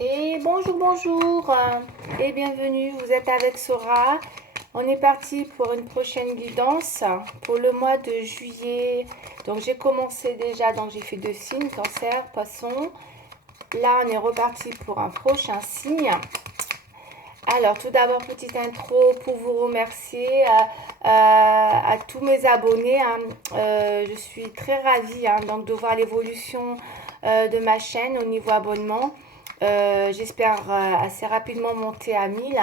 Et bonjour, bonjour et bienvenue, vous êtes avec Sora. On est parti pour une prochaine guidance pour le mois de juillet. Donc j'ai commencé déjà, donc j'ai fait deux signes, cancer, poisson. Là on est reparti pour un prochain signe. Alors tout d'abord, petite intro pour vous remercier à tous mes abonnés, hein. Je suis très ravie, hein, donc de voir l'évolution de ma chaîne au niveau abonnement. J'espère assez rapidement monter à 1000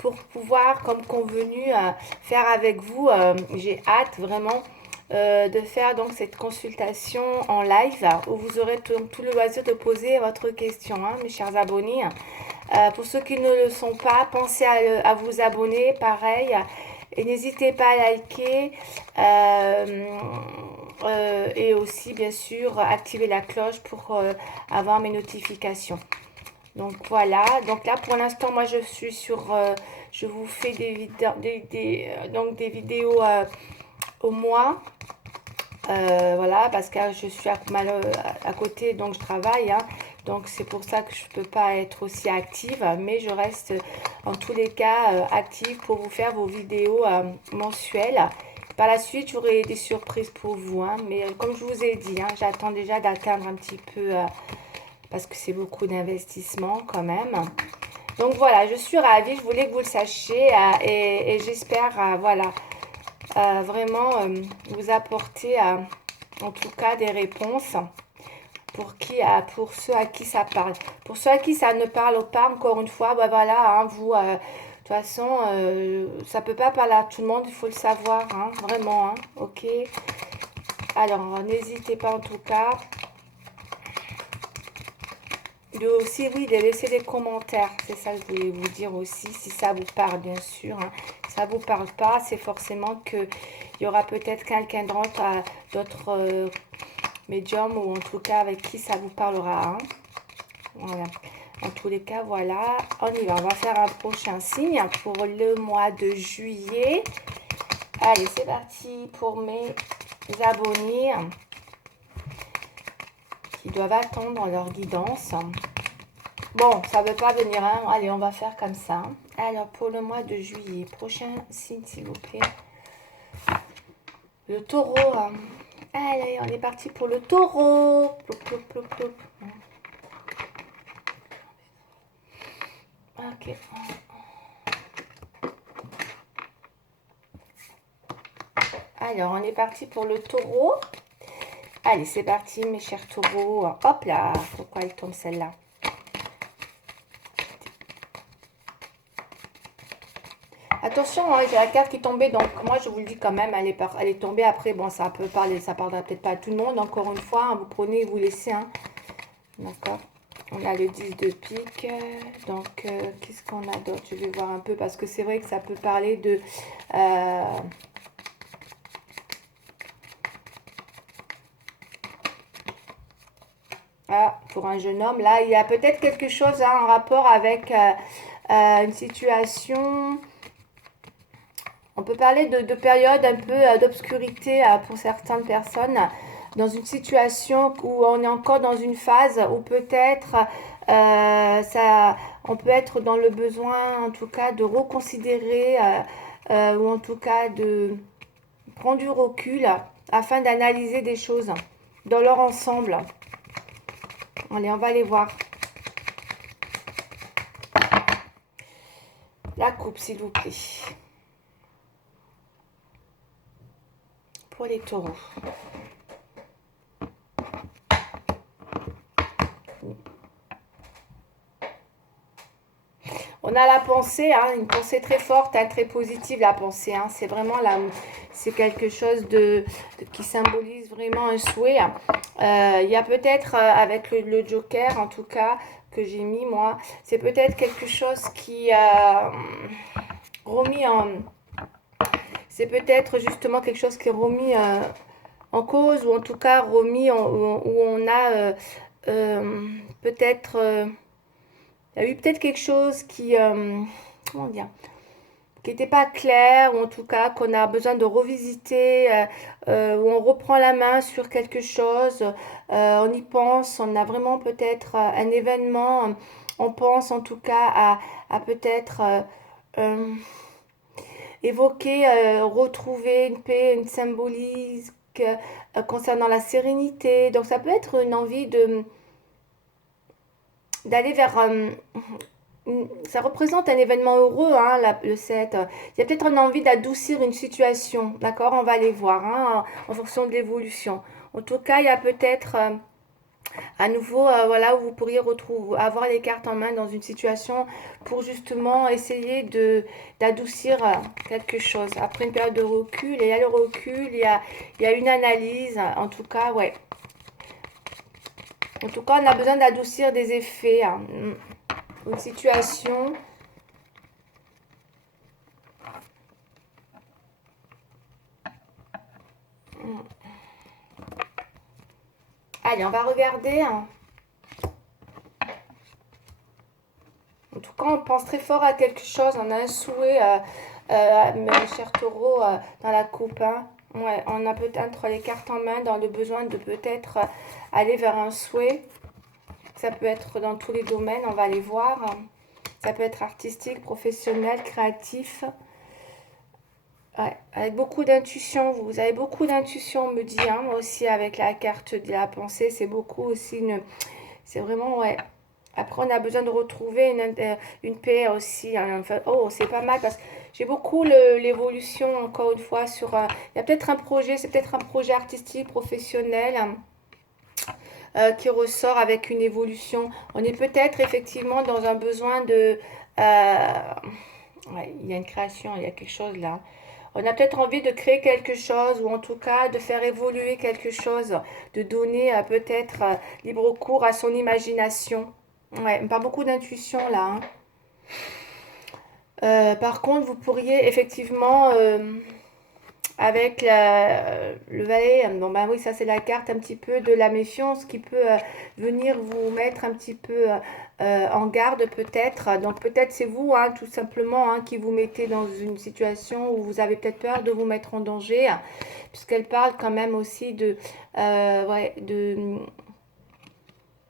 pour pouvoir, comme convenu, faire avec vous. J'ai hâte vraiment de faire donc cette consultation en live où vous aurez tout le loisir de poser votre question, hein, mes chers abonnés. Pour ceux qui ne le sont pas, pensez à vous abonner, pareil. Et n'hésitez pas à liker. Et aussi, bien sûr, activer la cloche pour avoir mes notifications. Donc voilà, donc là pour l'instant moi je suis sur, je vous fais donc des vidéos au mois, voilà, parce que je suis à côté, donc je travaille, hein. Donc c'est pour ça que je ne peux pas être aussi active, mais je reste en tous les cas active pour vous faire vos vidéos mensuelles. Par la suite, j'aurai des surprises pour vous, hein, mais comme je vous ai dit, hein, j'attends déjà d'atteindre un petit peu, parce que c'est beaucoup d'investissement quand même. Donc voilà, je suis ravie, je voulais que vous le sachiez et j'espère voilà, vraiment vous apporter en tout cas des réponses pour ceux à qui ça parle. Pour ceux à qui ça ne parle pas, encore une fois, bah voilà, hein, vous, de toute façon, ça peut pas parler à tout le monde, il faut le savoir, hein, vraiment, hein, ok. Alors, n'hésitez pas en tout cas de aussi, oui, de laisser des commentaires, c'est ça que je voulais vous dire aussi, si ça vous parle, bien sûr, hein. Si ça vous parle pas, c'est forcément que il y aura peut-être quelqu'un d'autre médium ou en tout cas avec qui ça vous parlera, hein. Voilà. En tous les cas, voilà, on y va. On va faire un prochain signe pour le mois de juillet. Allez, c'est parti pour mes abonnés qui doivent attendre leur guidance. Bon, ça ne veut pas venir, hein. Allez, on va faire comme ça. Alors, pour le mois de juillet, prochain signe, s'il vous plaît. Le taureau. Allez, on est parti pour le taureau. Ploup, ploup, ploup, ploup. Ok. Alors, on est parti pour le taureau. Allez, c'est parti, mes chers taureaux. Hop là, pourquoi elle tombe celle-là? Attention, hein, j'ai la carte qui est tombée, donc moi je vous le dis quand même, elle est tombée. Après, bon, ça peut parler, ça parlera peut-être pas à tout le monde. Encore une fois, hein, vous prenez et vous laissez, hein. D'accord. On a le 10 de pique. Donc, qu'est-ce qu'on a d'autre? Je vais voir un peu parce que c'est vrai que ça peut parler de... Ah, pour un jeune homme, là, il y a peut-être quelque chose hein, en rapport avec une situation. On peut parler de période un peu d'obscurité pour certaines personnes, dans une situation où on est encore dans une phase où peut-être on peut être dans le besoin, en tout cas, de reconsidérer ou en tout cas de prendre du recul afin d'analyser des choses dans leur ensemble. Allez, on va aller voir. La coupe, s'il vous plaît. Pour les taureaux. On a la pensée, hein, une pensée très forte, hein, très positive, la pensée. Hein, c'est vraiment c'est quelque chose qui symbolise vraiment un souhait. Il y a peut-être avec le Joker, en tout cas, que j'ai mis moi, c'est peut-être quelque chose qui a remis en... C'est peut-être justement quelque chose qui est remis en cause, ou en tout cas remis où on a peut-être... il y a eu peut-être quelque chose comment dire, qui n'était pas clair, ou en tout cas qu'on a besoin de revisiter, où on reprend la main sur quelque chose, on y pense, on a vraiment peut-être un événement, on pense en tout cas à peut-être euh, évoquer, retrouver une paix, une symbolique concernant la sérénité. Donc ça peut être une envie de d'aller vers ça représente un événement heureux, hein, le 7. Il y a peut-être une envie d'adoucir une situation, d'accord? On va aller voir, hein, en fonction de l'évolution. En tout cas, il y a peut-être à nouveau, voilà, où vous pourriez retrouver, avoir les cartes en main dans une situation pour justement essayer d'adoucir quelque chose. Après une période de recul, et il y a le recul, il y a une analyse, en tout cas, ouais. En tout cas, on a besoin d'adoucir des effets, hein, une situation. Allez, on va regarder, hein. En tout cas, on pense très fort à quelque chose. On a un souhait, mes chers taureaux, dans la coupe, hein. Ouais, on a peut-être les cartes en main dans le besoin de peut-être aller vers un souhait. Ça peut être dans tous les domaines, on va les voir. Ça peut être artistique, professionnel, créatif. Ouais, avec beaucoup d'intuition. Vous avez beaucoup d'intuition, on me dit, hein. Moi aussi, avec la carte de la pensée, c'est beaucoup aussi une... C'est vraiment, ouais. Après, on a besoin de retrouver une paix aussi, hein. Enfin, oh, c'est pas mal parce que j'ai beaucoup l'évolution, encore une fois, sur... il y a peut-être un projet, c'est peut-être un projet artistique, professionnel, hein, qui ressort avec une évolution. On est peut-être effectivement dans un besoin de... ouais, il y a une création, il y a quelque chose là. On a peut-être envie de créer quelque chose ou en tout cas de faire évoluer quelque chose, de donner peut-être libre cours à son imagination. Ouais, pas beaucoup d'intuition là, hein. Par contre, vous pourriez effectivement, avec le valet, bon bah oui, ça c'est la carte un petit peu de la méfiance qui peut venir vous mettre un petit peu en garde peut-être. Donc peut-être c'est vous, hein, tout simplement, hein, qui vous mettez dans une situation où vous avez peut-être peur de vous mettre en danger, hein, puisqu'elle parle quand même aussi de, ouais, de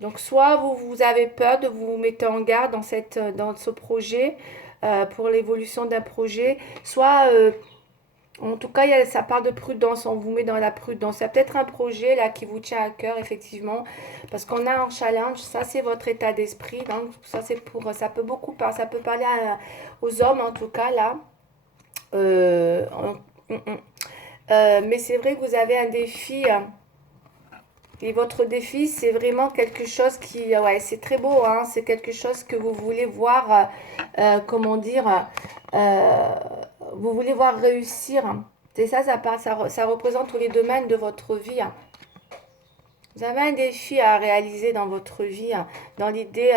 donc soit vous avez peur de vous mettre en garde dans ce projet, pour l'évolution d'un projet, soit en tout cas ça parle de prudence, on vous met dans la prudence. Il y a peut-être un projet là qui vous tient à cœur effectivement, parce qu'on a un challenge, ça c'est votre état d'esprit, donc ça c'est pour, ça peut beaucoup parler, ça peut parler aux hommes en tout cas là. Euh, mais c'est vrai que vous avez un défi. Et votre défi, c'est vraiment quelque chose qui, ouais, c'est très beau, hein, c'est quelque chose que vous voulez voir, comment dire, euh, vous voulez voir réussir. C'est ça, ça représente tous les domaines de votre vie, hein. Vous avez un défi à réaliser dans votre vie, hein, dans l'idée,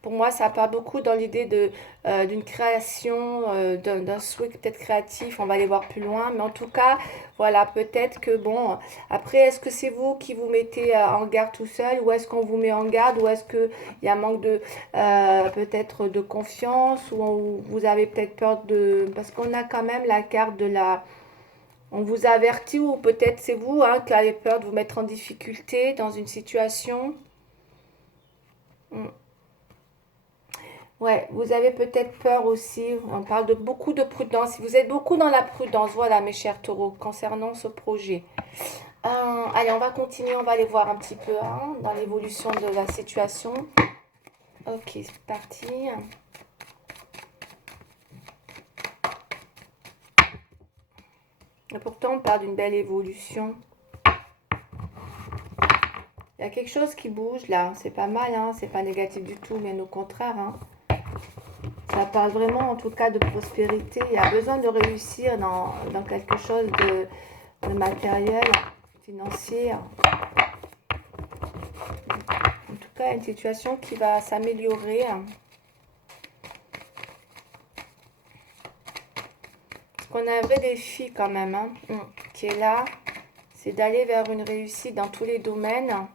pour moi, ça part beaucoup dans l'idée d'une création, d'un souhait peut-être créatif, on va aller voir plus loin, mais en tout cas, voilà, peut-être que, bon, après, est-ce que c'est vous qui vous mettez en garde tout seul, ou est-ce qu'on vous met en garde, ou est-ce qu'il y a un manque de, peut-être de confiance, ou vous avez peut-être peur de... Parce qu'on a quand même la carte de la... On vous a averti ou peut-être c'est vous, hein, qui avez peur de vous mettre en difficulté dans une situation. Mm. Ouais, vous avez peut-être peur aussi. On parle de beaucoup de prudence. Vous êtes beaucoup dans la prudence, voilà, mes chers taureaux, concernant ce projet. Allez, on va continuer, on va aller voir un petit peu, hein, dans l'évolution de la situation. Ok, c'est parti. Et pourtant, on parle d'une belle évolution. Il y a quelque chose qui bouge là, c'est pas mal, hein, c'est pas négatif du tout, mais au contraire, hein. Ça parle vraiment en tout cas de prospérité. Il y a besoin de réussir dans quelque chose de matériel, financier. En tout cas, une situation qui va s'améliorer. Parce qu'on a un vrai défi quand même, hein, qui est là. C'est d'aller vers une réussite dans tous les domaines.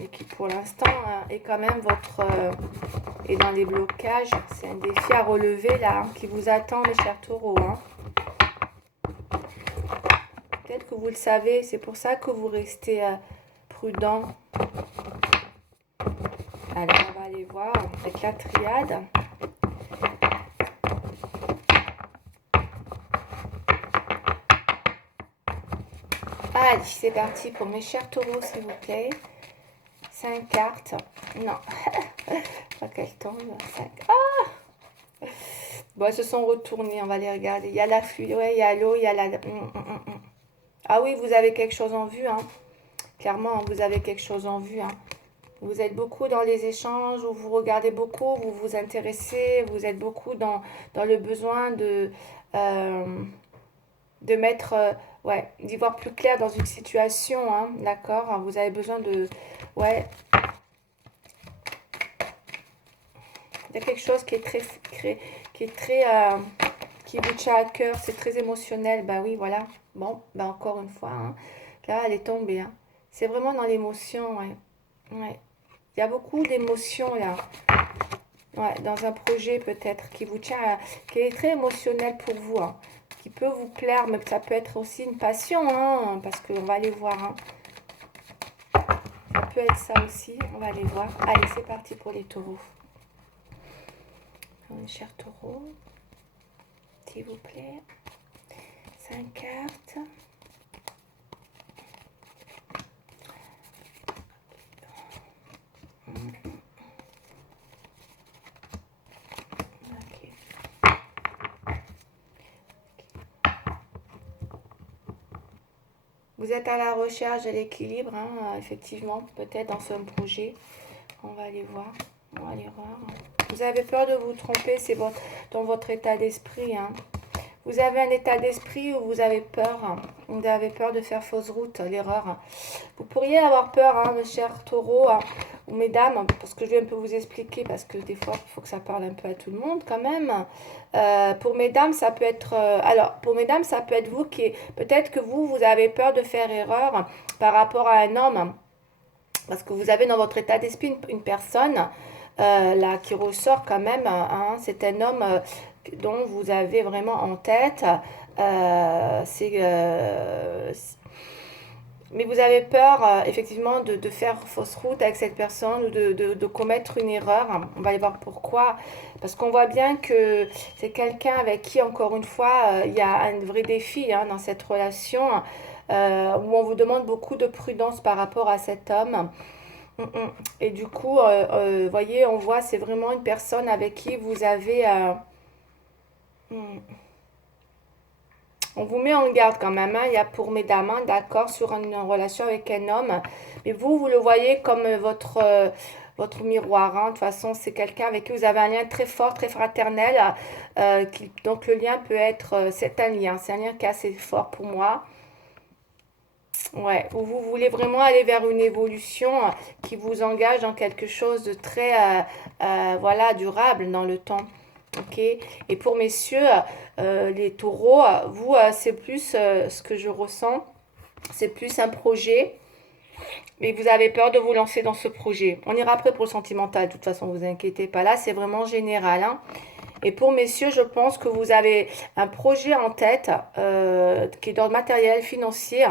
et qui pour l'instant est quand même votre... est dans les blocages. C'est un défi à relever là, hein, qui vous attend, mes chers taureaux. Hein. Peut-être que vous le savez, c'est pour ça que vous restez prudent. Alors, on va aller voir avec la triade. Allez, c'est parti pour mes chers taureaux, s'il vous plaît. 5 cartes. Non, pas qu'elle tombe. 5. Ah, bon, elles se sont retournées, on va les regarder. Il y a la fluide, ouais, il y a l'eau, il y a la... Ah oui, vous avez quelque chose en vue, hein. Clairement, vous avez quelque chose en vue, hein. Vous êtes beaucoup dans les échanges, où vous regardez beaucoup, vous vous intéressez, vous êtes beaucoup dans le besoin de mettre, ouais, d'y voir plus clair dans une situation, hein, d'accord? Vous avez besoin de, ouais, il y a quelque chose qui est qui vous tient à cœur, c'est très émotionnel, bah oui, voilà. Bon, bah encore une fois, hein, là, elle est tombée, hein. C'est vraiment dans l'émotion, ouais, ouais. Il y a beaucoup d'émotions là. Ouais, dans un projet peut-être qui vous tient, qui est très émotionnel pour vous, hein, qui peut vous plaire, mais ça peut être aussi une passion, hein, parce qu'on va aller voir. Hein. Ça peut être ça aussi, on va aller voir. Allez, c'est parti pour les taureaux. Mes chers taureaux, s'il vous plaît. 5 cartes. Vous êtes à la recherche de l'équilibre, hein, effectivement, peut-être dans ce projet. On va aller voir. On va aller voir. Vous avez peur de vous tromper, c'est dans votre état d'esprit. Hein. Vous avez un état d'esprit où vous avez peur. Hein. Vous avez peur de faire fausse route, l'erreur. Vous pourriez avoir peur, hein, mes chers taureaux, hein, ou mesdames, parce que je vais un peu vous expliquer, parce que des fois, il faut que ça parle un peu à tout le monde quand même. Pour mesdames, ça peut être... alors, pour mesdames, ça peut être vous qui... Peut-être que vous avez peur de faire erreur par rapport à un homme, parce que vous avez dans votre état d'esprit une personne là qui ressort quand même. Hein, c'est un homme dont vous avez vraiment en tête. Mais vous avez peur, effectivement, de faire fausse route avec cette personne ou de commettre une erreur. On va aller voir pourquoi. Parce qu'on voit bien que c'est quelqu'un avec qui, encore une fois, il y a un vrai défi, hein, dans cette relation, où on vous demande beaucoup de prudence par rapport à cet homme. Et du coup, voyez, on voit, c'est vraiment une personne avec qui vous avez... on vous met en garde quand même, hein, il y a pour mesdames, hein, d'accord, sur une relation avec un homme. Mais vous le voyez comme votre miroir. Hein. De toute façon, c'est quelqu'un avec qui vous avez un lien très fort, très fraternel. Donc le lien peut être... c'est un lien qui est assez fort pour moi. Ouais, vous voulez vraiment aller vers une évolution qui vous engage dans quelque chose de très voilà, durable dans le temps. Ok. Et pour messieurs, les taureaux, vous, c'est plus ce que je ressens, c'est plus un projet, mais vous avez peur de vous lancer dans ce projet. On ira après pour le sentimental, de toute façon, vous inquiétez pas. Là, c'est vraiment général. Hein. Et pour messieurs, je pense que vous avez un projet en tête qui est dans le matériel financier.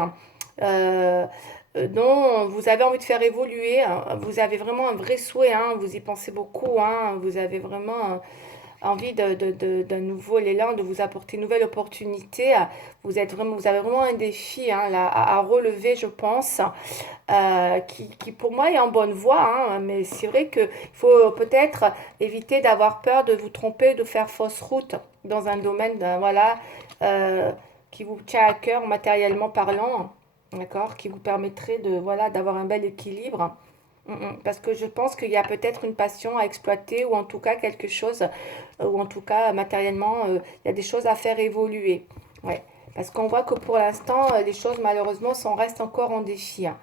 Dont vous avez envie de faire évoluer. Vous avez vraiment un vrai souhait, hein, vous y pensez beaucoup, hein, vous avez vraiment envie d'un nouveau élan, de vous apporter une nouvelle opportunité. Vous avez vraiment un défi, hein, là, à relever, je pense, qui pour moi est en bonne voie. Hein, mais c'est vrai qu'il faut peut-être éviter d'avoir peur de vous tromper, de faire fausse route dans un domaine, voilà, qui vous tient à cœur matériellement parlant. D'accord, qui vous permettrait de voilà d'avoir un bel équilibre. Parce que je pense qu'il y a peut-être une passion à exploiter ou en tout cas quelque chose, ou en tout cas matériellement, il y a des choses à faire évoluer. Ouais. Parce qu'on voit que pour l'instant, les choses malheureusement restent encore en défi. Hein.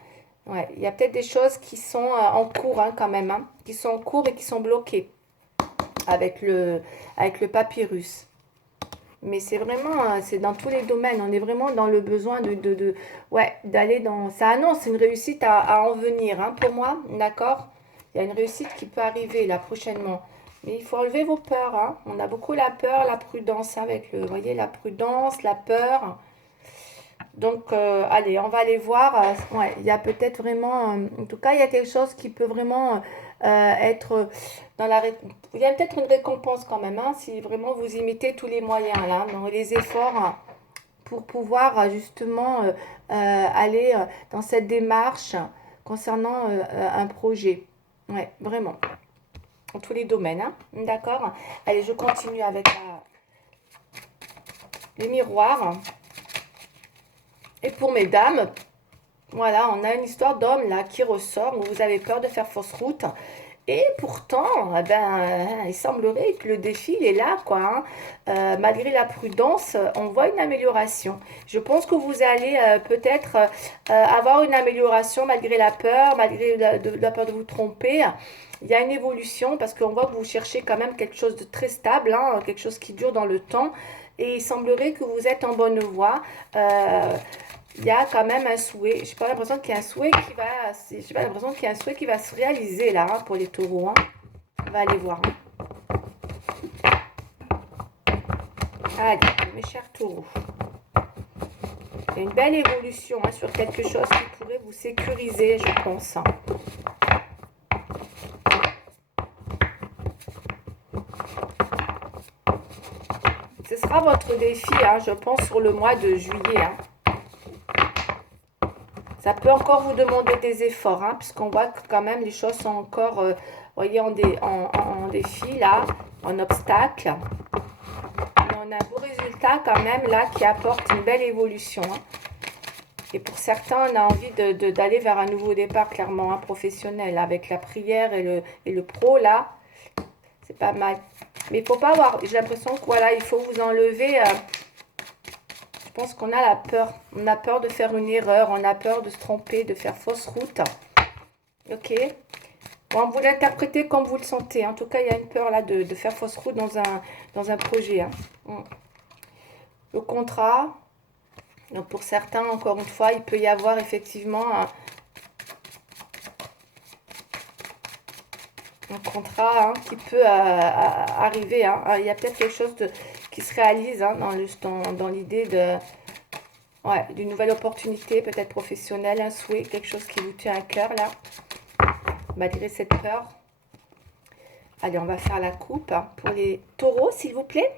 Ouais. Il y a peut-être des choses qui sont en cours hein, quand même, hein, qui sont en cours et qui sont bloquées avec le papyrus. Mais c'est vraiment, c'est dans tous les domaines. On est vraiment dans le besoin ouais, d'aller dans... Ça annonce une réussite à en venir, hein, pour moi, d'accord? Il y a une réussite qui peut arriver là prochainement. Mais il faut enlever vos peurs, hein. On a beaucoup la peur, la prudence avec vous voyez, la prudence, la peur. Donc, allez, on va aller voir. Ouais, il y a peut-être vraiment, en tout cas, il y a quelque chose qui peut vraiment être dans la. Il y a peut-être une récompense quand même, hein, si vraiment vous y mettez tous les moyens là, dans les efforts pour pouvoir justement aller dans cette démarche concernant un projet. Ouais, vraiment, dans tous les domaines, hein. D'accord? Allez, je continue avec les miroirs. Et pour mesdames, voilà, on a une histoire d'homme là qui ressort où vous avez peur de faire fausse route. Et pourtant, eh ben, il semblerait que le défi il est là, quoi, hein. Malgré la prudence, on voit une amélioration. Je pense que vous allez peut-être avoir une amélioration malgré la peur, malgré la peur de vous tromper. Il y a une évolution parce qu'on voit que vous cherchez quand même quelque chose de très stable, hein, quelque chose qui dure dans le temps. Et il semblerait que vous êtes en bonne voie. Il y a quand même un souhait. J'ai pas l'impression qu'il y a un souhait qui va. J'ai pas l'impression qu'il y a un souhait qui va se réaliser là, hein, pour les taureaux, hein. On va aller voir, hein. Allez, mes chers taureaux. Il y a une belle évolution, hein, sur quelque chose qui pourrait vous sécuriser, je pense, hein. Ce sera votre défi, hein, je pense, sur le mois de juillet, hein. Ça peut encore vous demander des efforts, hein, puisqu'on voit que quand même les choses sont encore, voyez, en défi, là, en obstacle. Mais on a un beau résultat quand même, là, qui apporte une belle évolution, hein. Et pour certains, on a envie d'aller vers un nouveau départ, clairement, hein, professionnel, avec la prière et le pro, là. C'est pas mal. Mais il faut pas avoir, j'ai l'impression que, voilà, il faut vous enlever... je pense qu'on a la peur. On a peur de faire une erreur. On a peur de se tromper, de faire fausse route. Ok. Bon, vous l'interprétez comme vous le sentez. En tout cas, il y a une peur là de faire fausse route dans un projet, hein. Le contrat. Donc pour certains, encore une fois, il peut y avoir effectivement un contrat, hein, qui peut arriver, hein. Il y a peut-être quelque chose qui se réalise, hein, dans l'idée de... Ouais, d'une nouvelle opportunité, peut-être professionnelle, un souhait, quelque chose qui vous tient à cœur, là, malgré cette peur. Allez, on va faire la coupe, hein, pour les taureaux, s'il vous plaît.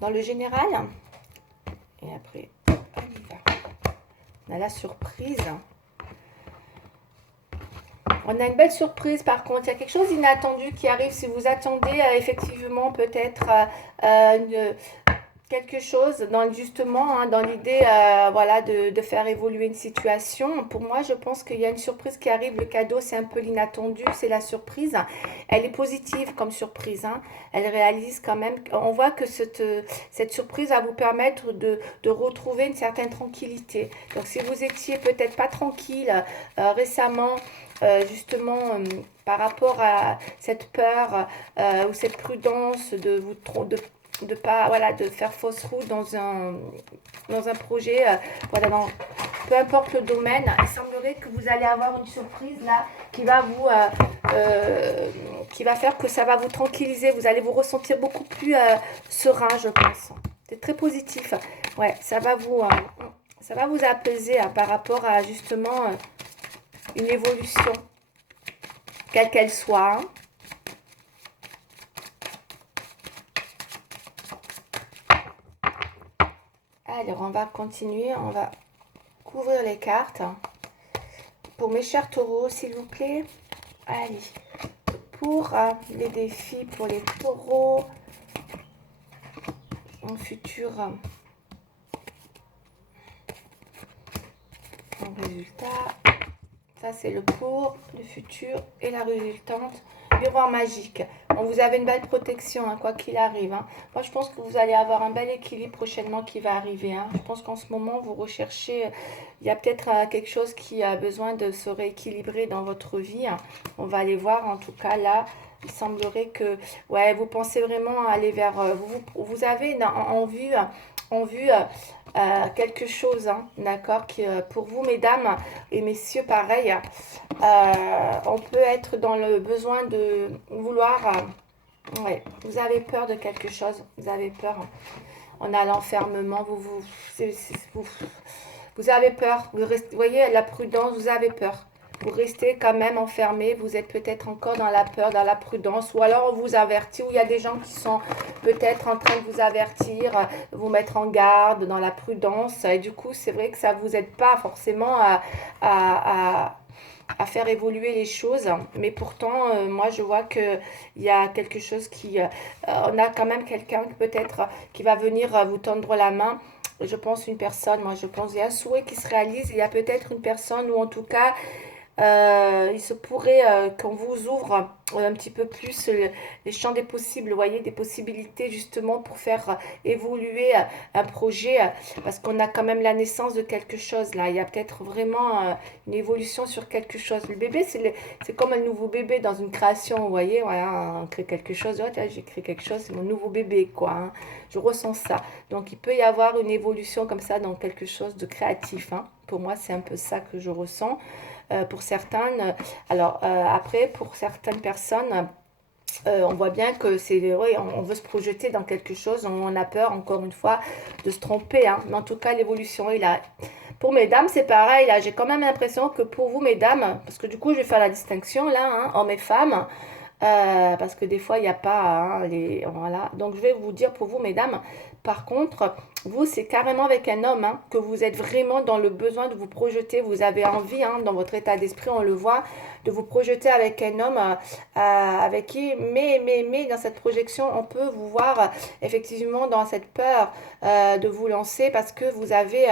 Dans le général. Et après, on y va. On a la surprise. On a une belle surprise, par contre. Il y a quelque chose d'inattendu qui arrive si vous attendez effectivement peut-être quelque chose dans justement, hein, dans l'idée voilà, de faire évoluer une situation. Pour moi, je pense qu'il y a une surprise qui arrive. Le cadeau, c'est un peu l'inattendu, c'est la surprise. Elle est positive comme surprise, hein. Elle réalise quand même. On voit que cette surprise va vous permettre de retrouver une certaine tranquillité. Donc, si vous étiez peut-être pas tranquille récemment, justement par rapport à cette peur ou cette prudence de pas, voilà, de faire fausse route dans un projet, voilà, peu importe le domaine. Il semblerait que vous allez avoir une surprise là qui va qui va faire que ça va vous tranquilliser. Vous allez vous ressentir beaucoup plus serein, je pense. C'est très positif. Ouais, ça va vous apaiser, hein, par rapport à justement une évolution, quelle qu'elle soit, hein. Alors, on va continuer, on va couvrir les cartes. Pour mes chers taureaux, s'il vous plaît. Allez, pour les défis, pour les taureaux, en futur, en résultat. Ça, c'est le pour, le futur et la résultante. Miroir magique. Bon, vous avez une belle protection, hein, quoi qu'il arrive, hein. Moi, je pense que vous allez avoir un bel équilibre prochainement qui va arriver, hein. Je pense qu'en ce moment, vous recherchez... il y a peut-être quelque chose qui a besoin de se rééquilibrer dans votre vie, hein. On va aller voir, en tout cas, là, Il semblerait que, ouais, vous pensez vraiment aller vers, vous avez en vue quelque chose, hein, d'accord, qui, pour vous, mesdames et messieurs, pareil, on peut être dans le besoin de vouloir, ouais, vous avez peur de quelque chose, vous avez peur, hein. On a l'enfermement, vous avez peur, vous voyez, la prudence, vous avez peur. Vous restez quand même enfermé, vous êtes peut-être encore dans la peur, dans la prudence, ou alors on vous avertit, ou il y a des gens qui sont peut-être en train de vous avertir, vous mettre en garde dans la prudence, et du coup c'est vrai que ça ne vous aide pas forcément à, à faire évoluer les choses, mais pourtant moi je vois que il y a quelque chose qui on a quand même quelqu'un peut-être qui va venir vous tendre la main. Je pense une personne, moi je pense il y a un souhait qui se réalise, il y a peut-être une personne ou en tout cas il se pourrait qu'on vous ouvre un petit peu plus les champs des possibles, vous voyez, des possibilités justement pour faire évoluer un projet, parce qu'on a quand même la naissance de quelque chose là. Il y a peut-être vraiment une évolution sur quelque chose. Le bébé, c'est comme un nouveau bébé dans une création, vous voyez, voilà, on crée quelque chose, oh, j'ai créé quelque chose, c'est mon nouveau bébé, quoi, hein. Je ressens ça. Donc il peut y avoir une évolution comme ça dans quelque chose de créatif, hein. Pour moi, c'est un peu ça que je ressens pour certaines. Alors après, pour certaines personnes, on voit bien que c'est, oui, on veut se projeter dans quelque chose, on a peur, encore une fois, de se tromper, hein. Mais en tout cas, l'évolution est là. Pour mesdames, c'est pareil, là, j'ai quand même l'impression que pour vous, mesdames, parce que du coup, je vais faire la distinction, là, hein, hommes et femmes, parce que des fois, il n'y a pas, hein, les... Voilà. Donc, je vais vous dire pour vous, mesdames, par contre, vous, c'est carrément avec un homme, hein, que vous êtes vraiment dans le besoin de vous projeter. Vous avez envie, hein, dans votre état d'esprit, on le voit, de vous projeter avec un homme avec qui, mais, dans cette projection, on peut vous voir effectivement dans cette peur de vous lancer parce que vous avez,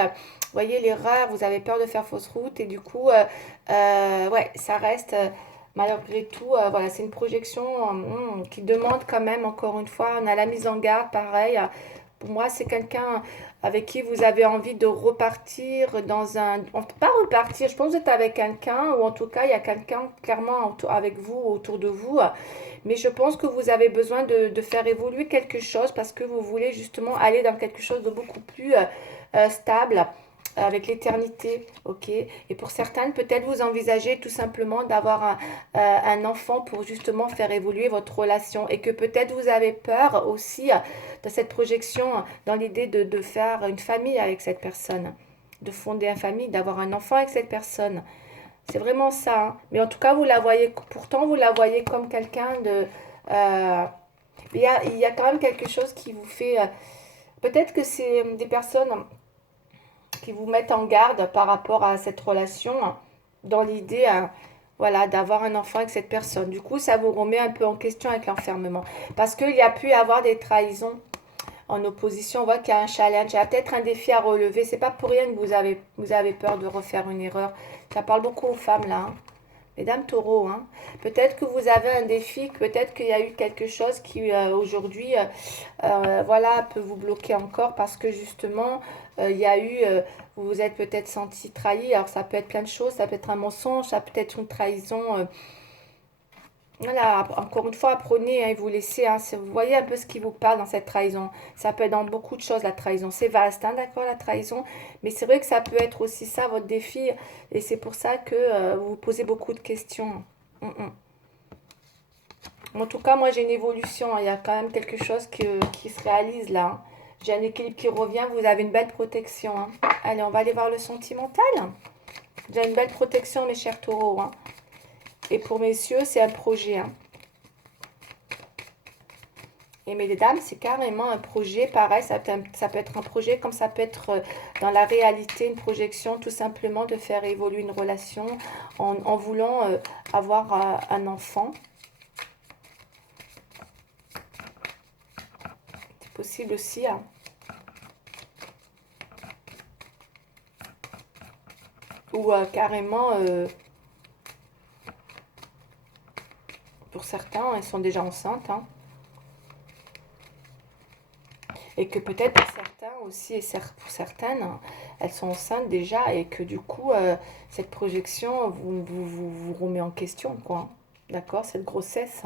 voyez, l'erreur, vous avez peur de faire fausse route et du coup, ouais, ça reste... malgré tout, voilà, c'est une projection qui demande quand même, encore une fois, on a la mise en garde, pareil. Pour moi, c'est quelqu'un avec qui vous avez envie de repartir dans un... Pas repartir, je pense que vous êtes avec quelqu'un, ou en tout cas, il y a quelqu'un clairement avec vous, autour de vous. Mais je pense que vous avez besoin de faire évoluer quelque chose parce que vous voulez justement aller dans quelque chose de beaucoup plus stable avec l'éternité, ok? Et pour certaines, peut-être vous envisagez tout simplement d'avoir un enfant pour justement faire évoluer votre relation et que peut-être vous avez peur aussi de cette projection dans l'idée de faire une famille avec cette personne, de fonder une famille, d'avoir un enfant avec cette personne. C'est vraiment ça, hein. Mais en tout cas, vous la voyez, pourtant, vous la voyez comme quelqu'un de... il y a quand même quelque chose qui vous fait... peut-être que c'est des personnes qui vous mettent en garde par rapport à cette relation, hein, dans l'idée, hein, voilà, d'avoir un enfant avec cette personne. Du coup, ça vous remet un peu en question avec l'enfermement. Parce qu'il y a pu y avoir des trahisons en opposition. On voit qu'il y a un challenge, il y a peut-être un défi à relever. C'est pas pour rien que vous avez peur de refaire une erreur. Ça parle beaucoup aux femmes là, hein. Mesdames taureaux, hein. Peut-être que vous avez un défi, peut-être qu'il y a eu quelque chose qui aujourd'hui, voilà, peut vous bloquer encore parce que justement, il y a eu, vous vous êtes peut-être senti trahi. Alors ça peut être plein de choses, ça peut être un mensonge, ça peut être une trahison. Voilà, encore une fois, apprenez, hein, et vous laissez, hein, vous voyez un peu ce qui vous parle dans cette trahison. Ça peut être dans beaucoup de choses, la trahison. C'est vaste, hein, d'accord, la trahison. Mais c'est vrai que ça peut être aussi ça, votre défi. Et c'est pour ça que vous vous posez beaucoup de questions. En tout cas, moi, j'ai une évolution, hein. Il y a quand même quelque chose qui se réalise là, hein. J'ai un équilibre qui revient. Vous avez une belle protection, hein. Allez, on va aller voir le sentimental. J'ai une belle protection, mes chers taureaux, hein. Et pour messieurs, c'est un projet, hein. Et mesdames, c'est carrément un projet, pareil, ça peut être un projet comme ça peut être dans la réalité, une projection tout simplement de faire évoluer une relation en voulant avoir un enfant. C'est possible aussi, hein. Ou carrément, pour certains, elles sont déjà enceintes, hein. Et que peut-être pour certains aussi, et pour certaines, hein, elles sont enceintes déjà, et que du coup, cette projection vous remet en question, quoi. D'accord, cette grossesse.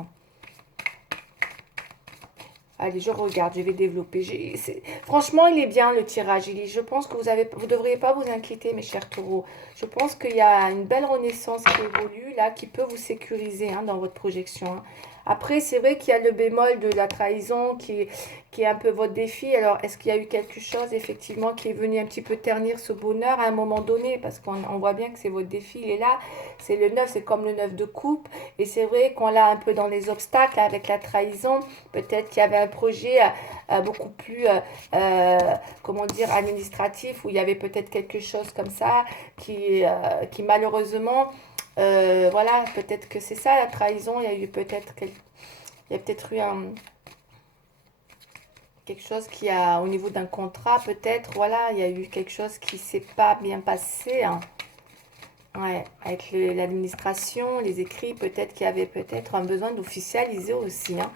Allez, je regarde, je vais développer. Franchement, il est bien le tirage. Je pense que vous devriez pas vous inquiéter, mes chers taureaux. Je pense qu'il y a une belle renaissance qui évolue là, qui peut vous sécuriser hein, dans votre projection. Hein. Après, c'est vrai qu'il y a le bémol de la trahison qui est un peu votre défi. Alors, est-ce qu'il y a eu quelque chose effectivement qui est venu un petit peu ternir ce bonheur à un moment donné? Parce qu'on voit bien que c'est votre défi, il est là. C'est le 9, c'est comme le 9 de coupe. Et c'est vrai qu'on l'a un peu dans les obstacles avec la trahison. Peut-être qu'il y avait un projet beaucoup plus, comment dire, administratif, où il y avait peut-être quelque chose comme ça qui malheureusement, voilà, peut-être que c'est ça la trahison. Il y a eu peut-être il y a peut-être eu quelque chose qui a, au niveau d'un contrat, peut-être, voilà, il y a eu quelque chose qui s'est pas bien passé. Hein. Ouais, avec l'administration, les écrits, peut-être qu'il y avait peut-être un besoin d'officialiser aussi, hein,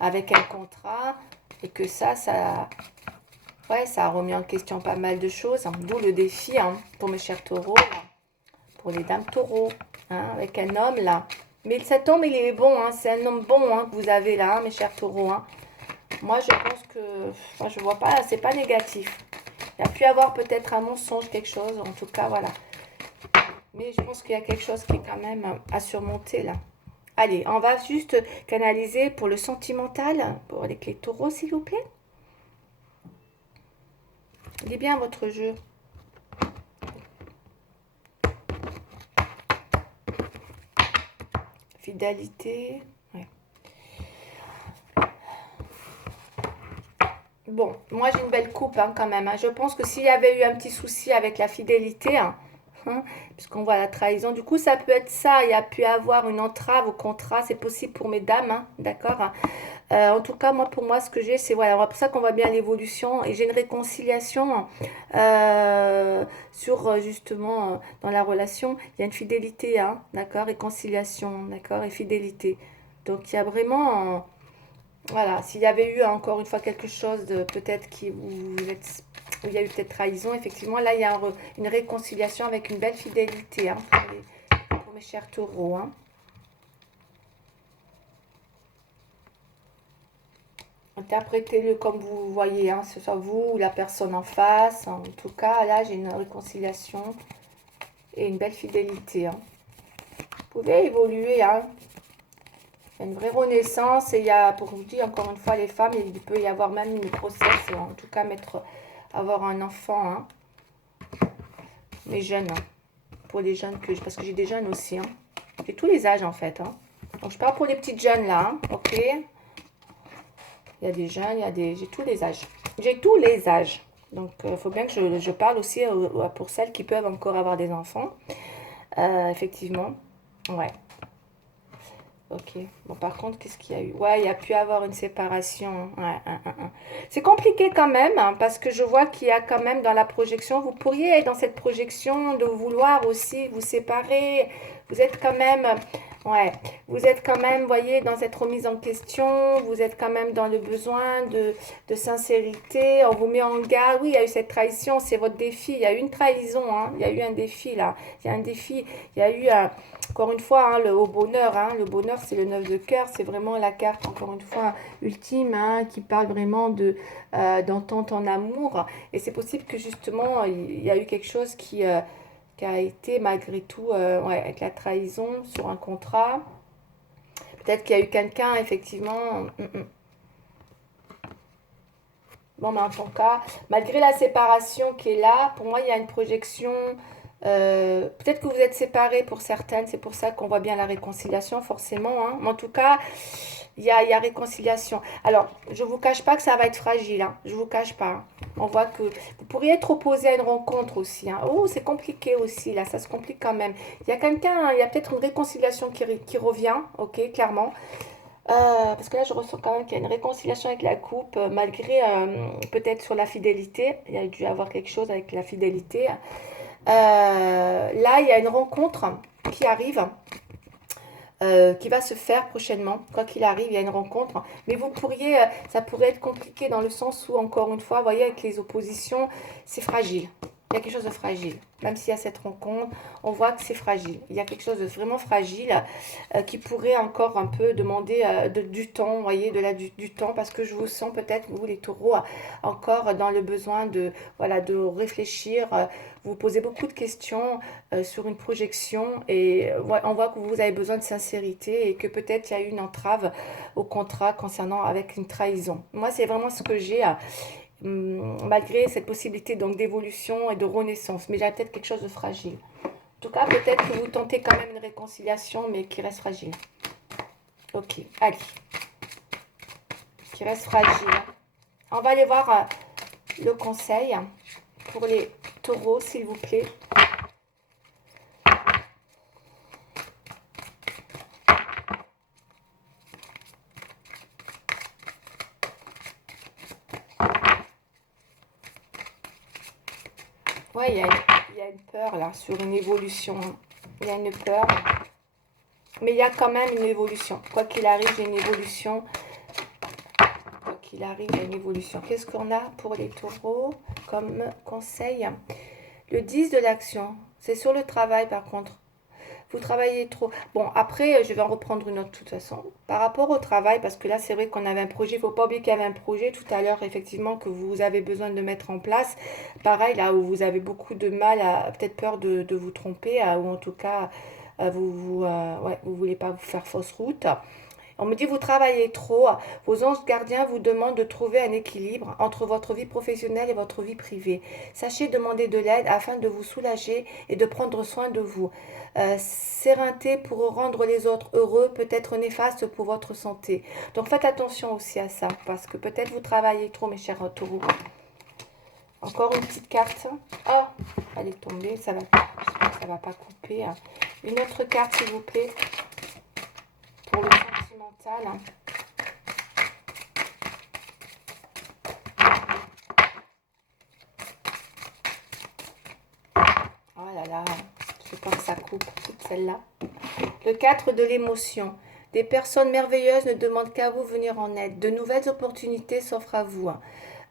avec un contrat, et que ouais, ça a remis en question pas mal de choses, hein, d'où le défi hein, pour mes chers taureaux, là, pour les dames taureaux, hein, avec un homme là. Mais cet homme, il est bon, hein, c'est un homme bon hein, que vous avez là, hein, mes chers taureaux. Hein. Moi, je pense que, enfin, je vois pas, c'est pas négatif. Il y a pu avoir peut-être un mensonge, quelque chose, en tout cas, voilà. Mais je pense qu'il y a quelque chose qui est quand même à surmonter là. Allez, on va juste canaliser pour le sentimental, pour les clés taureaux, s'il vous plaît. Il est bien votre jeu. Fidélité. Ouais. Bon, moi j'ai une belle coupe hein, quand même. Hein. Je pense que s'il y avait eu un petit souci avec la fidélité, hein, puisqu'on voit la trahison, du coup ça peut être ça. Il y a pu avoir une entrave au contrat. C'est possible pour mes dames, hein, d'accord hein. En tout cas, moi, pour moi, ce que j'ai, c'est voilà, pour ça qu'on voit bien l'évolution et j'ai une réconciliation sur justement dans la relation. Il y a une fidélité, hein, d'accord, réconciliation, d'accord, et fidélité. Donc il y a vraiment, voilà, s'il y avait eu encore une fois quelque chose de peut-être où il y a eu peut-être trahison, effectivement, là il y a une réconciliation avec une belle fidélité hein, pour mes chers taureaux. Hein. Interprétez-le comme vous voyez, hein, ce soit vous ou la personne en face. En tout cas, là, j'ai une réconciliation et une belle fidélité. Hein. Vous pouvez évoluer. Hein. Il y a une vraie renaissance et il y a, pour vous dire encore une fois, les femmes, il peut y avoir même une grossesse, en tout cas, avoir un enfant. Hein. Les jeunes, hein. Pour les jeunes, parce que j'ai des jeunes aussi. Hein. J'ai tous les âges en fait. Hein. Donc, je parle pour les petites jeunes là. Hein. Ok. Il y a des jeunes, j'ai tous les âges. J'ai tous les âges. Donc, il faut bien que je parle aussi pour celles qui peuvent encore avoir des enfants. Effectivement. Ouais. Ok. Bon, par contre, qu'est-ce qu'il y a eu? Ouais, il y a pu avoir une séparation. Ouais, c'est compliqué quand même, hein, parce que je vois qu'il y a quand même dans la projection, vous pourriez être dans cette projection de vouloir aussi vous séparer. Vous êtes quand même, ouais, vous êtes quand même, voyez, dans cette remise en question, vous êtes quand même dans le besoin de sincérité. On vous met en garde. Oui, il y a eu cette trahison, c'est votre défi. Il y a eu une trahison, hein. Il y a eu un défi là. Il y a un défi. Il y a eu encore une fois, hein, au bonheur, hein, le bonheur c'est le 9 de cœur, c'est vraiment la carte, encore une fois, ultime, hein, qui parle vraiment d'entente en amour. Et c'est possible que justement, il y a eu quelque chose qui a été malgré tout, ouais, avec la trahison sur un contrat. Peut-être qu'il y a eu quelqu'un, effectivement. Bon, mais en tout cas, malgré la séparation qui est là, pour moi, il y a une projection. Peut-être que vous êtes séparés pour certaines, c'est pour ça qu'on voit bien la réconciliation, forcément. Hein. Mais en tout cas, il y a réconciliation. Alors, je ne vous cache pas que ça va être fragile. Hein. Je ne vous cache pas. Hein. On voit que vous pourriez être opposé à une rencontre aussi. Hein. Oh, c'est compliqué aussi, là. Ça se complique quand même. Il y a quelqu'un, il y a peut-être une réconciliation qui revient, ok, clairement. Parce que là, je ressens quand même qu'il y a une réconciliation avec la coupe, malgré peut-être sur la fidélité. Il y a dû avoir quelque chose avec la fidélité. Là, il y a une rencontre qui arrive, qui va se faire prochainement. Quoi qu'il arrive, il y a une rencontre. Mais ça pourrait être compliqué dans le sens où, encore une fois, vous voyez, avec les oppositions, c'est fragile. Il y a quelque chose de fragile. Même s'il y a cette rencontre, on voit que c'est fragile. Il y a quelque chose de vraiment fragile qui pourrait encore un peu demander du temps, vous voyez, du temps, parce que je vous sens peut-être, vous les taureaux, encore dans le besoin de, voilà, de réfléchir. Vous posez beaucoup de questions sur une projection et on voit que vous avez besoin de sincérité et que peut-être il y a eu une entrave au contrat concernant avec une trahison. Moi, c'est vraiment ce que j'ai malgré cette possibilité donc d'évolution et de renaissance. Mais il y a peut-être quelque chose de fragile. En tout cas, peut-être que vous tentez quand même une réconciliation, mais qui reste fragile. Ok, allez. Qui reste fragile. On va aller voir le conseil pour les taureaux, s'il vous plaît. Ouais, il y a une peur là sur une évolution. Il y a une peur. Mais il y a quand même une évolution. Quoi qu'il arrive, il y a une évolution. Quoi qu'il arrive, il y a une évolution. Qu'est-ce qu'on a pour les taureaux comme conseil? Le 10 de l'action. C'est sur le travail par contre. Vous travaillez trop. Bon, après, je vais en reprendre une autre de toute façon. Par rapport au travail, parce que là, c'est vrai qu'on avait un projet. Il ne faut pas oublier qu'il y avait un projet tout à l'heure, effectivement, que vous avez besoin de mettre en place. Pareil, là où vous avez beaucoup de mal, peut-être peur de vous tromper, ou en tout cas, ouais, vous voulez pas vous faire fausse route. On me dit, vous travaillez trop. Vos anges gardiens vous demandent de trouver un équilibre entre votre vie professionnelle et votre vie privée. Sachez demander de l'aide afin de vous soulager et de prendre soin de vous. Sérénité pour rendre les autres heureux peut être néfaste pour votre santé. Donc faites attention aussi à ça, parce que peut-être vous travaillez trop, mes chers taureaux. Encore une petite carte. Ah, elle est tombée, j'espère que ça va pas couper. Une autre carte, s'il vous plaît, pour le sentimental. Oh là là, je pense que ça coupe, toute celle-là. Le 4 de l'émotion. Des personnes merveilleuses ne demandent qu'à vous venir en aide. De nouvelles opportunités s'offrent à vous.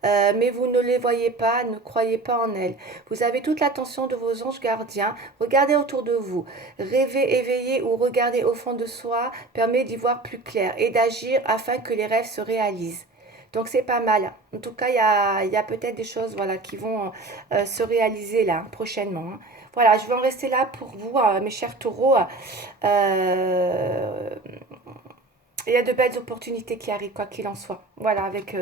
Mais vous ne les voyez pas, ne croyez pas en elles. Vous avez toute l'attention de vos anges gardiens. Regardez autour de vous. Rêver, éveiller ou regarder au fond de soi permet d'y voir plus clair et d'agir afin que les rêves se réalisent. Donc c'est pas mal. En tout cas, il y a peut-être des choses voilà, qui vont se réaliser là prochainement. Voilà, je vais en rester là pour vous, mes chers taureaux. Euh, il y a de belles opportunités qui arrivent, quoi qu'il en soit. Voilà, avec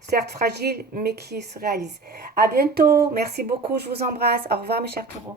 certes fragile, mais qui se réalisent. À bientôt. Merci beaucoup. Je vous embrasse. Au revoir, mes chers taureaux.